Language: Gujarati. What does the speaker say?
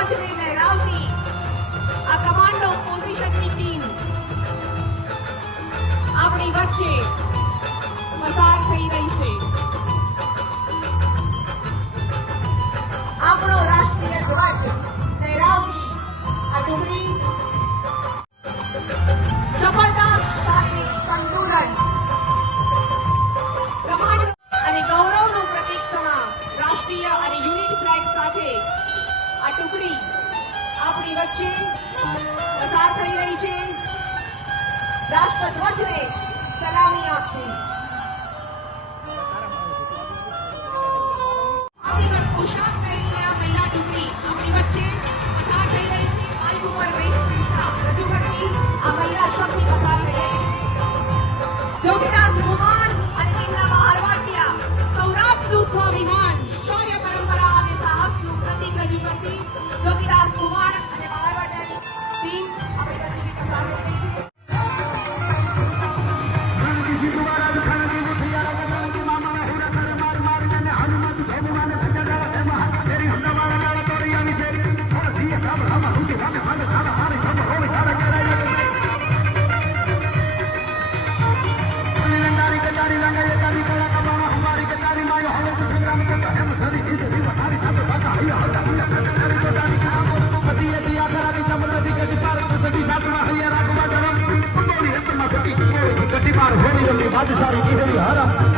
ધ્વજને લહેરાવતી આ કમાન્ડો પોઝિશનની ટીમ આપણી વચ્ચે પસાર થઈ રહી છે. આપણો રાષ્ટ્રીય ધ્વજ લહેરાવતી આ ટુકડી જબરદસ્ત શારીરિક સંતુલન કમાન્ડો અને ગૌરવનું પ્રતીક સમા રાષ્ટ્રીય અને યુનિટ ફ્લેગ સાથે આ ટુકડી આપણી વચ્ચે પસાર થઈ રહી છે. રાષ્ટ્રધ્વજને સલામી આપતી આપણી પોશાક પહેરીને આ મહિલા ટુકડી આપણી વચ્ચે પસાર થઈ રહી છે. બાઇક ઉપર વેશભૂષા રજૂ કરતી આ મહિલા શક્તિ પસાર થઈ રહી છે. જોગીદાસ કુમાર અને તેમના મહારવાટિયા સૌરાષ્ટ્રનું સ્વાભિમાન શૌર્ય પરંપરા અને સાહસનું પ્રતીક રજૂ કરતી જોગીદાસ કુમાર અને મહારવાટિયાની ટીમ આપણી વચ્ચેથી પસાર થઈ રહી છે. बादशाही की हरम